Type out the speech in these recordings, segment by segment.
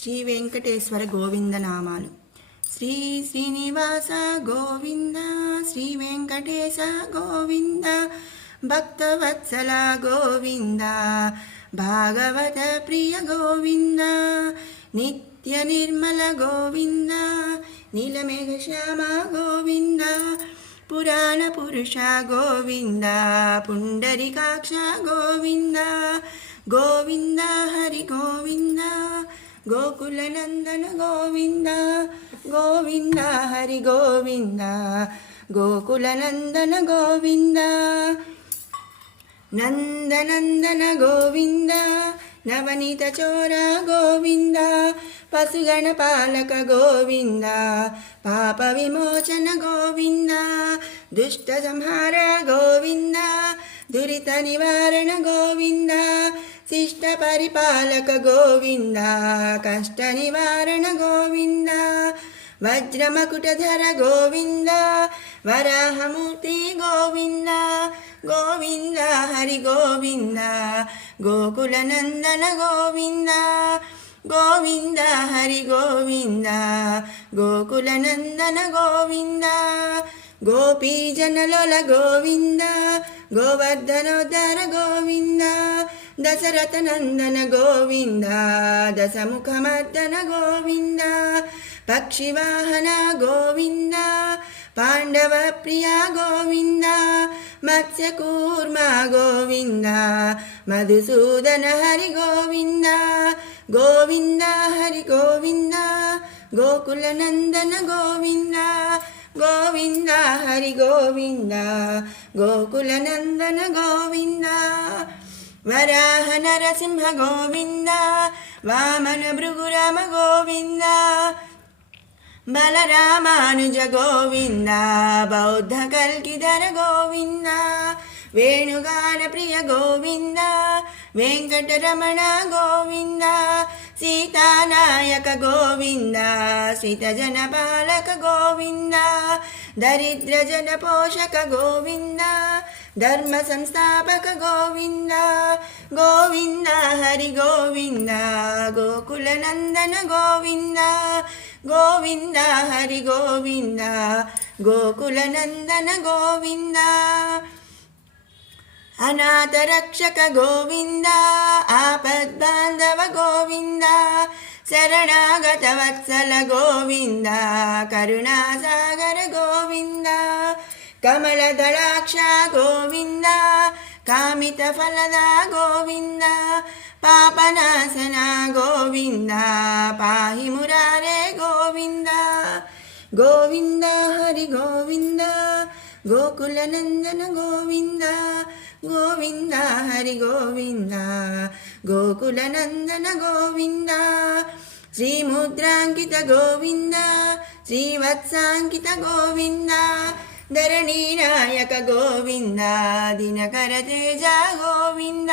శ్రీ వెంకటేశ్వర గోవింద నామాలు. శ్రీ శ్రీనివాస గోవింద, శ్రీ వెంకటేశ గోవింద, భక్తవత్సల గోవింద, భాగవత ప్రియ గోవింద, నిత్య నిర్మల గోవింద, నీలమేఘ శ్యామ గోవింద, పురాణ పురుష గోవింద, పుండరీకాక్ష గోవింద, గోవింద హరి గోవింద, గోకుల నందన గోవింద, గోవింద హరి గోవింద, గోకుల నందన గోవింద, నందనందన గోవింద, నవనీత చోర గోవింద, పశుగణ పాలక గోవింద, పాప విమోచన గోవింద, దుష్ట సంహార గోవింద, దురిత నివారణ గోవింద, శిష్ట పరిపాలక గోవింద, కష్ట నివారణ గోవింద, వజ్రమకుటధర గోవింద, వరాహమూర్తి గోవింద, గోవింద హరి గోవింద, గోకుల నందన గోవింద, గోవింద హరి గోవింద, గోకుల నందన గోవింద, గోపీజనలోల గోవింద, గోవర్ధనోద్ధర గోవింద, దశరథ నందన గోవింద, దశముఖమర్దన గోవింద, పక్షివాహన గోవింద, పాండవ ప్రియ గోవింద, మత్స్యకూర్మ గోవింద, మధుసూదన హరి గోవింద, గోవింద హరి గోవింద, గోకుల నందన గోవింద, గోవింద హరి గోవింద, గోకుల నందన గోవింద, వరాహ నరసింహ గోవింద, వామన భృగురామ గోవింద, బలరామానుజ గోవింద, బౌద్ధ కల్కిధర గోవింద, వేణుగాన ప్రియ గోవింద, వెంకటరమణ గోవింద, సీతానాయక గోవింద, శ్రితజన పాలక గోవింద, దరిద్ర జన పోషక గోవింద, ధర్మ సంస్థాపక గోవింద, గోవింద హరి గోవింద, గోకుల నందన గోవింద, గోవింద హరి గోవింద, గోకుల నందన గోవింద, అనాథ రక్షక గోవింద, ఆపద్బాంధవ గోవింద, శరణాగత వత్సల గోవింద, కరుణాసాగర గోవింద, కమలదళాక్ష గోవింద, కామిత ఫలద గోవింద, పాపనాశన గోవింద, పాహి మురారే గోవింద, గోవింద హరి గోవింద, గోకుల నందన గోవింద, గోవింద హరి గోవింద, గోకుల నందన గోవింద, శ్రీముద్రాంకిత గోవింద, శ్రీవత్సాంకిత గోవింద, ధరణీ నాయక గోవింద, దినకర తేజ గోవింద,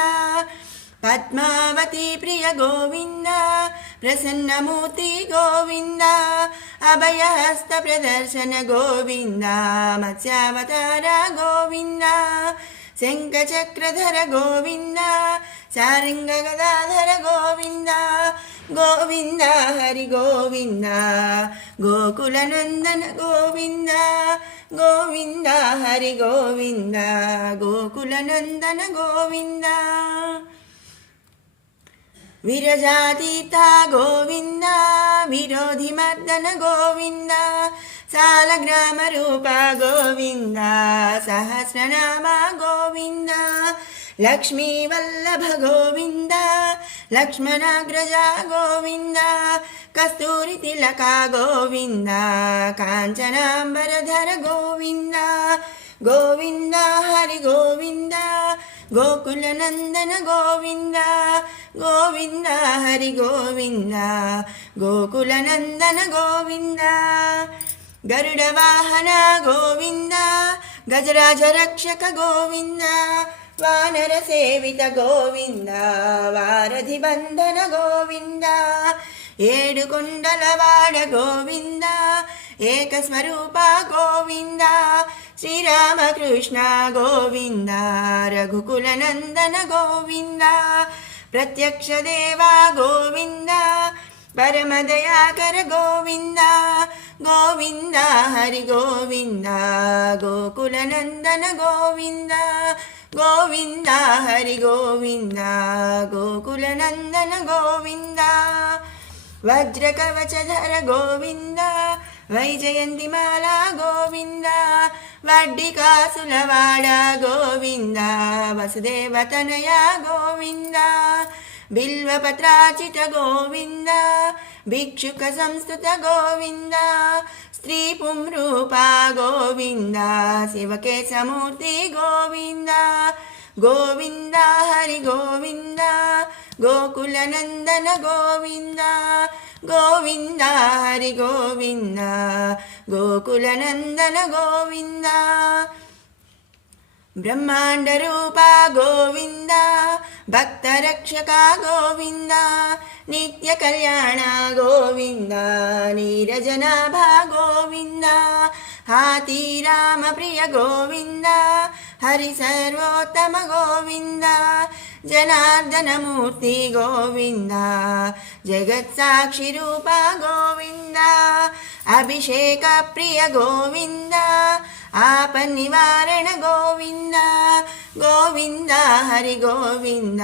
పద్మావతి ప్రియ గోవింద, ప్రసన్నమూర్తి గోవింద, అభయహస్త ప్రదర్శన గోవింద, మత్స్యావతార గోవింద, శంఖచక్రధర గోవింద, సారంగ గదాధర గోవింద, గోవింద హరి గోవింద, గోకుల నందన గోవింద, గోవింద హరి గోవింద, గోకుల నందన గోవింద, విరజాతీత గోవింద, విరోధి మర్దన గోవింద, సాలగ్రామ రూప గోవింద, సహస్రనామ గోవింద, లక్ష్మీ వల్లభ గోవింద, లక్ష్మణాగ్రజ గోవింద, కస్తూరి తిలక గోవింద, కాంచనాంబరధర గోవింద, గోవింద హరి గోవింద, గోకుల నందన గోవింద, గోవింద హరి గోవింద, గోకుల నందన గోవింద, గరుడ వాహన గోవింద, గజరాజ రక్షక గోవింద, వానర సేవిత గోవింద, వారధి బంధన గోవింద, ఏడు కొండలవాడ గోవింద, ఏకస్వరూప గోవింద, శ్రీరామకృష్ణ గోవింద, రఘుకుల నందన గోవింద, ప్రత్యక్ష దేవ గోవింద, పరమదయాకర గోవింద గోవింద హరి గోవింద గోకులనందన గోవింద గోవింద హరి గోవింద గోకులనందన గోవింద వజ్రకవచధర గోవింద వైజయంతిమాల గోవింద వడ్డికాసులవాడ గోవింద వసుదేవతనయ గోవింద బిల్వపత్రాచిత గోవింద భిక్షుక సంస్థుత గోవింద స్త్రీ పుంరూప గోవింద శివకేశమూర్తి గోవింద గోవింద హరి గోవింద గోకులనందన గోవింద గోవింద హరి గోవింద గోకులనందన గోవింద బ్రహ్మాండ రూప గోవింద భక్తరక్షక గోవింద నిత్య కళ్యాణ గోవింద నీరజనాభ గోవింద హాతి రామ ప్రియ గోవింద హరి సర్వోత్తమ గోవింద జనార్దనమూర్తి గోవింద జగత్సాక్షి రూప గోవింద అభిషేక ప్రియ గోవింద ఆపన్నివారణ గోవింద గోవింద హరి గోవింద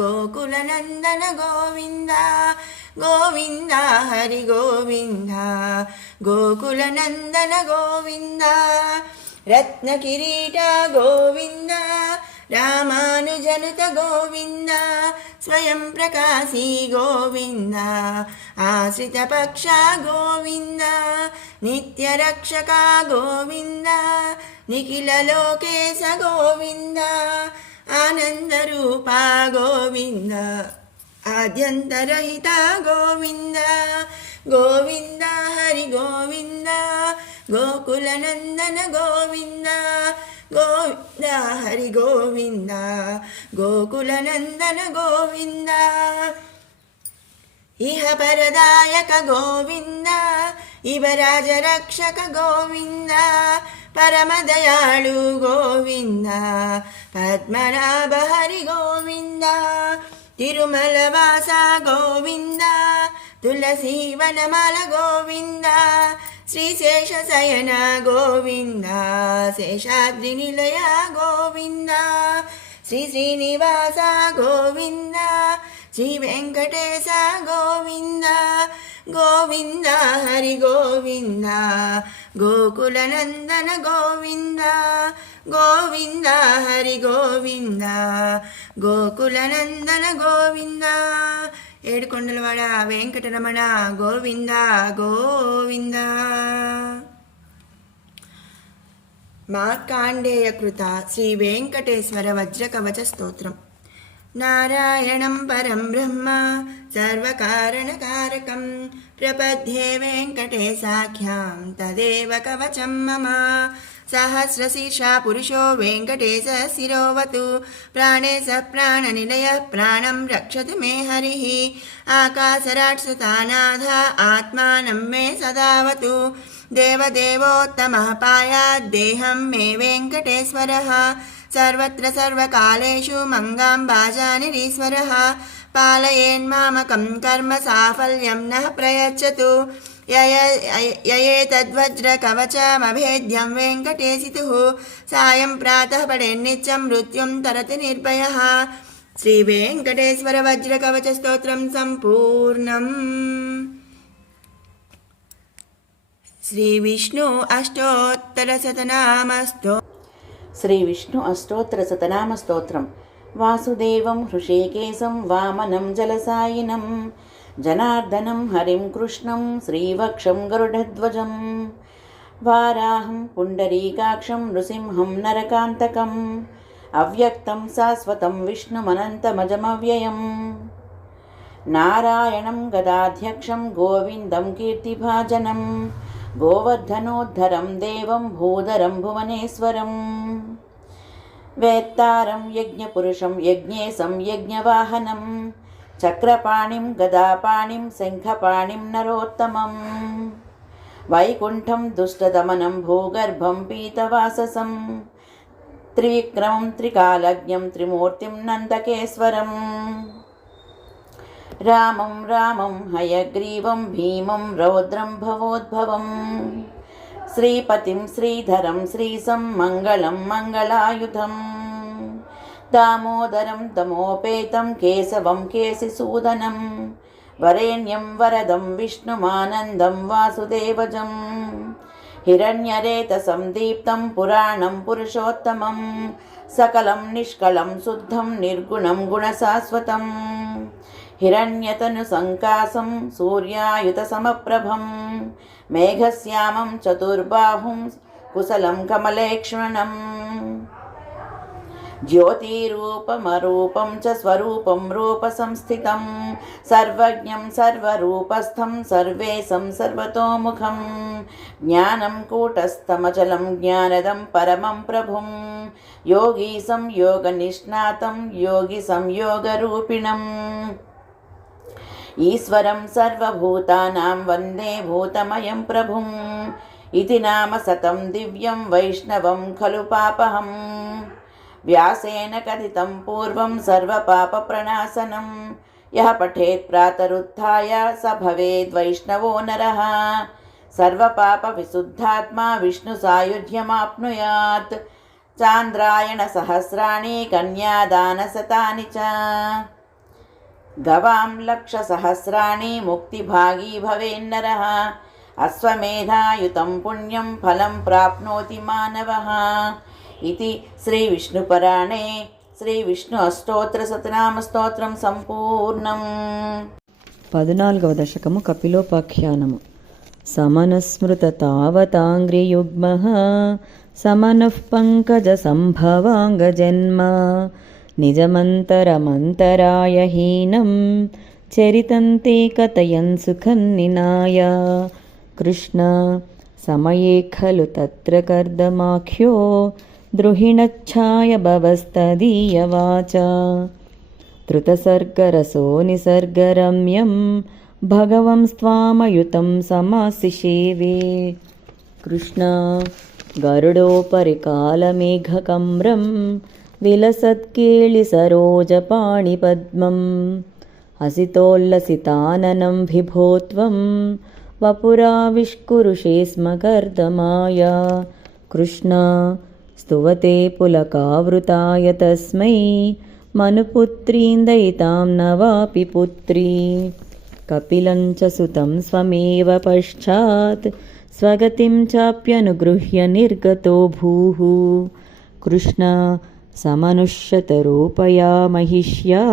గోకులనందన గోవింద గోవింద హరి గోవింద గోకులనందన గోవింద రత్నకిరీట గోవింద రామానుజనుత గోవింద స్వయం ప్రకాశీ గోవింద ఆశ్రితపక్ష గోవింద నిత్యరక్షక గోవింద నిఖిల లోకేశ గోవింద ఆనందరూప గోవింద ఆద్యంతరహిత గోవింద గోవింద హరి గోవింద గోకులనందన గోవింద గోవింద హరి గోవింద గోకులనందన గోవింద ఇహ పరదాయక గోవింద ఇవ రాజరక్షక గోవింద పరమదయాళు గోవింద పద్మనాభ హరి గోవింద తిరుమలవాస గోవింద తులసీవనమాల గోవింద శ్రీశేషశయన గోవింద శేషాద్రి నిలయ గోవింద శ్రీ శ్రీనివాస గోవింద శ్రీ వెంకటేశ గోవింద గోవింద హరి గోవింద గోకులనందన గోవింద గోవింద హరి గోవింద గోకులనందన గోవింద ఏడుకొండలవాడ వెంకటరమణ గోవింద గోవింద. మార్కాండేయ కృత శ్రీ వెంకటేశ్వర వజ్రకవచ స్తోత్రం. నారాయణం పరం బ్రహ్మ సర్వకారణకారకం ప్రపద్యే వెంకటేశాఖ్యాం తదేవ కవచం మమ. సహస్రశీర్షా పురుషో వెంకటేశ శిరోవతు ప్రాణేశ ప్రాణనిలయ ప్రాణం రక్షతు మే హరి. ఆకాశరాట్సుతానాథ ఆత్మానం మే సదావతు. దేవదేవోత్తమః పాయాద్దేహం మే వెంకటేశ్వరः. సర్వత్ర సర్వకాలేషు మంగాంబాజానిరీశ్వరः. పాలయేన్మామకం కర్మ సాఫల్యం నః ప్రయచ్చతు. యయేతద్వజ్రకవచమభేద్యం వెంకటేశితుః. సాయం ప్రాతః పఠేన్నిత్యం మృత్యుం తరతి నిర్భయः. శ్రీ వెంకటేశ్వర వజ్రకవచ స్తోత్రం సంపూర్ణం. శ్రీ విష్ణు అష్టోత్తర శతనామ స్తోత్రం. వాసుదేవం హృషీకేశం వామనం జలసాయినం జనార్దనం హరిం కృష్ణం శ్రీవక్షం గరుడధ్వజం. వారాహం పుండరీకాక్షం నృసింహం నరకాంతకం అవ్యక్తం శాశ్వతం విష్ణుమనంతమజమవ్యయం. నారాయణం గదాధ్యక్షం గోవిందం కీర్తిభాజనం గోవర్ధనోద్ధరం దేవం భూధరం భువనేశ్వరం. వేత్తారం యజ్ఞపురుషం యజ్ఞేశం యజ్ఞవాహనం చక్రపాణిం గదాపాణిం శంఖపాణిం నరోత్తమం. వైకుంఠం దుష్టదమనం భూగర్భం పీతవాససం త్రివిక్రమం త్రికాలజ్ఞం త్రిమూర్తిం నందకేశ్వరం. రామం రామం హయగ్రీవం భీమం రౌద్రం భవోద్భవం శ్రీపతిం శ్రీధరం శ్రీశం మంగళం మంగళాయుధం దామోదరం దమోపేతం కేశవం కేశిసూదనం వరేణ్యం వరదం విష్ణుమానందం వాసుదేవజం హిరణ్యరేతసం దీప్తం పురాణం పురుషోత్తమం సకలం నిష్కళం శుద్ధం నిర్గుణం గుణశాశ్వతం హిరణ్యతను సంకాసం సూర్యాయుత సమప్రభం మేఘశ్యామం చతుర్బాహుం కుశలం కమలేక్ష్మణం జ్యోతిరూపమరూపం చ స్వరూపం రూపసంస్థితం సర్వజ్ఞం సర్వరూపస్థం సర్వేశం సర్వతోముఖం జ్ఞానం కూటస్థమచలం జ్ఞానదం పరమం ప్రభుం యోగి సంయోగనిష్ణాతం యోగి సంయోగరూపిణం ఈశ్వరం సర్వభూతానాం వందే భూతమయం ప్రభుం ఇతి నామ శతం దివ్యం వైష్ణవం ఖలు పాపహం వ్యాసేన కథితం పూర్వం సర్వపాపప్రణాశనం యః పఠేత్ ప్రాతరుత్థాయ స భవేద్వైష్ణవో నరః సర్వపాపవిశుద్ధాత్మా విష్ణుసాయుధ్యమాప్నుయాత్ చాంద్రాయణ సహస్రాణి కన్యాదానశతాని చ గవాం లక్షసహస్రాణి ముక్తిభాగీ భవేన్నరః అశ్వమేధాయుతం పుణ్యం ఫలం ప్రాప్నోతి మానవః ఇది శ్రీ విష్ణుపురాణే శ్రీ విష్ణు అష్టోత్తర శతనామస్తోత్రం సంపూర్ణం. 14వ దశకము కపిలోపాఖ్యానము. సమనస్మృత తావతాంగ్రియుగ్మః సమనః పంకజ సంభవాంగజన్మ నిజమంతరమంతరాయ హీనం చరితంతే కథయన్ సుఖం నినాయ కృష్ణ సమయే ఖలు తత్ర కర్దమాఖ్యో ద్రుహిణచ్ఛాయ భవస్తదీయవాచ ధృతసర్గరసో నిసర్గరమ్యం భగవంస్త్వామయుతం సమాసిషేవే కృష్ణ గరుడోపరి కాలమేఘకమ్రం విలసత్కేళి సరోజపాణిపద్మం హసితోల్లసితాననం విభోత్వం వపురావిష్కురుషే స్మ కర్దమాయ కృష్ణ స్తువతే పులకావృతాయ తస్మై మనుపుత్రీందయితాం నవాపి పుత్రీ కపిలం చ సుతం స్వమేవ పశ్చాత్ స్వగతిం చాప్యనుగృహ్య నిర్గతో భూః కృష్ణ సమనుష్యతరూపయా మహిష్యా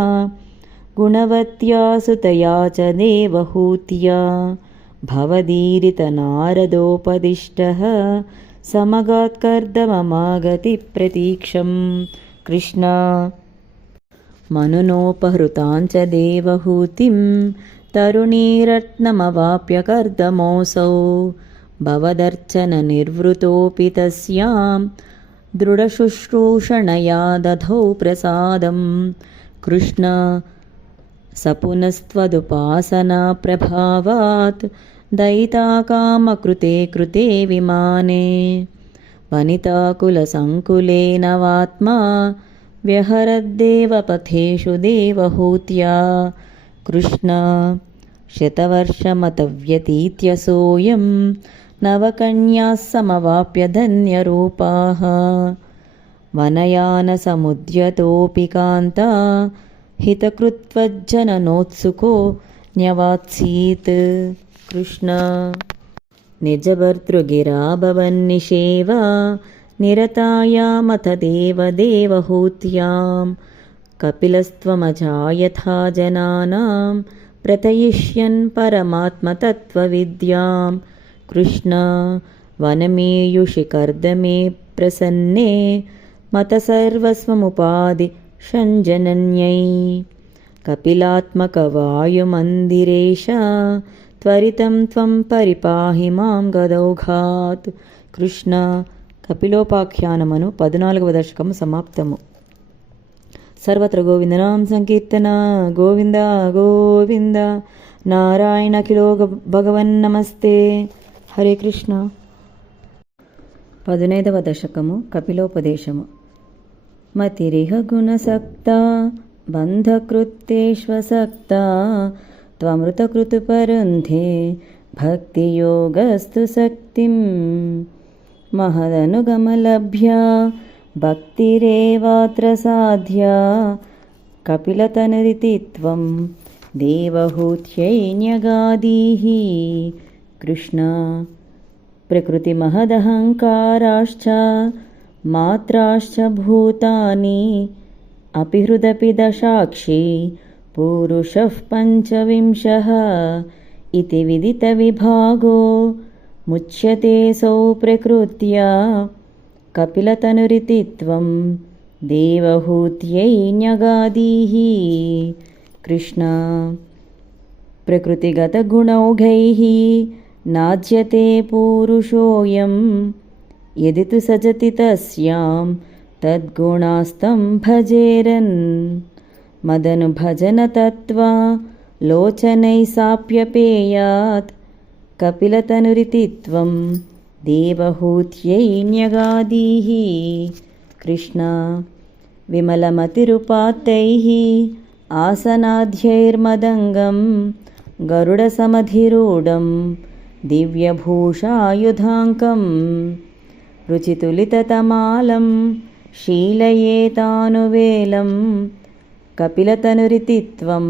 గుణవత్యా సుతయా చ దేవహూత్యా భవదీరితనారదోపదిష్టః సమగాత్కర్దమమాగతి ప్రతీక్షం కృష్ణ మనునోపహృతాంచ దేవహూతిం తరుణీరత్నమవాప్య కర్దమోऽసౌ భవదర్చన నిర్వృతోపి తస్యాం దృఢశుశ్రూషణయా దధౌ ప్రసాదం కృష్ణ సపునస్త్వదుపాసనా ప్రభావాత్ దయితాకామకృతే కృతే విమానే వనితాకులసంకులేన వాత్మా వ్యహరద్దేవపథేషు దేవహూత్యా కృష్ణ శతవర్షమతవ్యతీత్య సోయం నవకన్యాः సమవాప్య ధన్యరూపాः వనయానసముద్యతోऽపి కాంతా హితకృత్వజ్జననోత్సుకో న్యవాత్సీత్ కృష్ణ నిజభర్తృగిరా భవన్నిషేవా నిరతాయామథ దేవదేవహూత్యాం కపిలస్త్వమజాయథా జనానాం ప్రథయిష్యన్ పరమాత్మతత్వవిద్యాం కృష్ణ వనమేయుషి కర్దమే ప్రసన్నే మత సర్వస్వముపాది షంజనన్యై కపిలాత్మకవాయుమందిరేశ త్వరితం త్వం పరిపాహి మాం గదౌఘాత్ కృష్ణ కపిలోపాఖ్యానమును 14వ దశకము సమాప్తము. సర్వత్ర గోవిందనామ సంకీర్తన గోవింద గోవింద నారాయణఖిలో భగవన్నమస్తే. హరే కృష్ణ. 15వ దశకము కపిలోపదేశము. మతిరిహ గుణసక్త బంధకృత్తేష్వసక్తా త్వమృతకృతుపరుంధే భక్తియోగస్తు శక్తిం మహదనుగమలభ్యా భక్తిరేవాత్ర సాధ్యా కపిలతనురితి త్వం దేవహూత్యైన్యగాదీః. కృష్ణ ప్రకృతిమహదహంకారాశ్చ మాత్రాశ్చ భూతాని అపి హృదపి దశాక్షి పూరుషః పంచవింశః ఇతి విదిత విభాగో ముచ్యతే సౌ ప్రకృత్యా కపిలతనురితి త్వం దేవహూత్యైన్యగాదీః. కృష్ణ ప్రకృతిగతగుణౌఘైః నాజ్యతే పూరుషోऽయం యది తు సజతి తస్యాం తద్గుణాస్తం భజేరన్. మదనుభజనతత్వా లోచనై సాప్యపేయాత్ కపిలతనురితి త్వం దేవహూత్యైన్యగాదీః. కృష్ణ విమలమతిరుపాత్తైః ఆసనాధ్యైర్మదంగం గరుడసమధిరూఢం దివ్యభూషాయుధాంకం రుచితులితతమాలం శీలయేతానువేలం కపిలతనురితి త్వం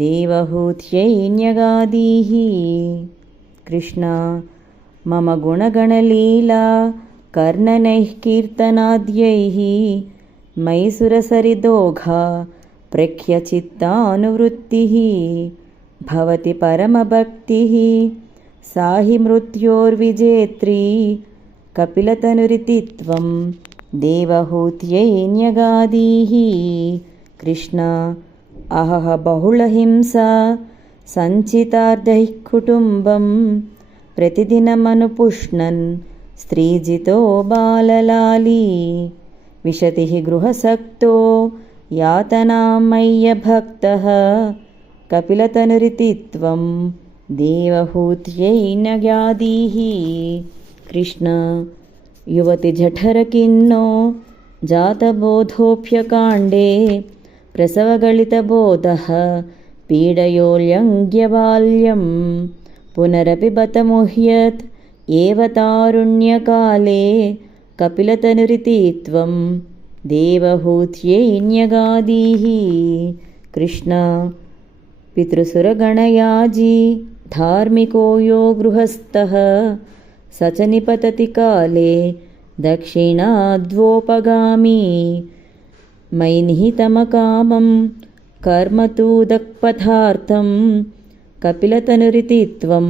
దేవహూత్యైన్యగాదీః. కృష్ణ మమ గుణగణలీలా కర్ణనైః కీర్తనాద్యైః మైసురసరిదోఘా ప్రఖ్యచిత్తానువృత్తిః భవతి పరమభక్తిః సాహి మృత్యోర్విజేత్రీ కపిలతనురితి త్వం దేవహూత్యైన్యగాదీః. కృష్ణ అహః బహుళహింసా సంచితార్థైః కుటుంబం ప్రతిదినమనుపుష్ణన్ స్త్రీజితో బాలలాలీ విశతిః గృహసక్తో యాతనామయ్యభక్తః కపిలతనురితి త్వం దేవహూత్యైన్యగాదీః. కృష్ణ యువతి జఠరకిన్నో జాతబోధోऽప్యకాండే ప్రసవగళితబోధః పీడయోల్యంఘ్యబాల్యం పునరపి బత ముహ్యత్ ఏవ తారుణ్యకాలే కపిలతనురితి త్వం దేవహూత్యైన్యగాదీః. కృష్ణ పితృసురగణయాజీ ధార్మికో యో గృహస్థః స చ నిపతతి కాలే దక్షిణాద్వోపగామీ మయి నిహితమకామం కర్మ తూదక్పథార్థం కపిలతనురితి త్వం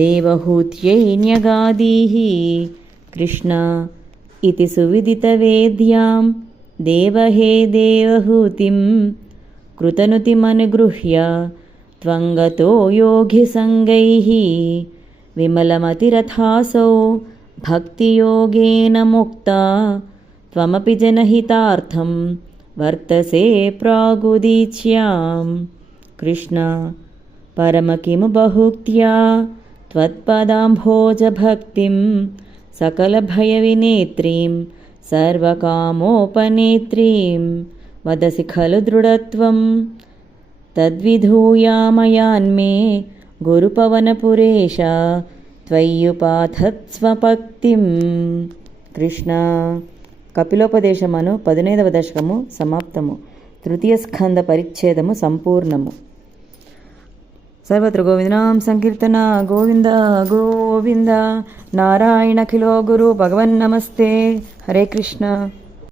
దేవహూత్యైన్యగాదీః. కృష్ణ ఇతి సువిదితవేద్యాం దేవహే దేవహూతిం కృతనుతిమనుగృహ్య త్వంగతో యోగిసంగైః విమలమతిరథాసౌ భక్తియోగేన ముక్తా త్వమపి జనహితార్థం వర్తసే ప్రాగుదీచ్యాం. కృష్ణ పరమకిము బహుక్త్యా త్వత్పదాంభోజభక్తిం సకలభయవినేత్రీం సర్వకామోపనేత్రీం వదసి ఖలు దృఢత్వం తద్విధూయామయాన్మే గురుపవనపురేశ త్వయ్యుపాధత్స్వపక్తిం. కృష్ణ కపిలోపదేశమను 15వ దశకము సమాప్తము. తృతీయ స్కంద పరిచ్ఛేదము సంపూర్ణము. సర్వత్ర గోవిందనామ సంకీర్తన గోవింద గోవింద. నారాయణఖిలో గురు భగవన్ నమస్తే. హరే కృష్ణ.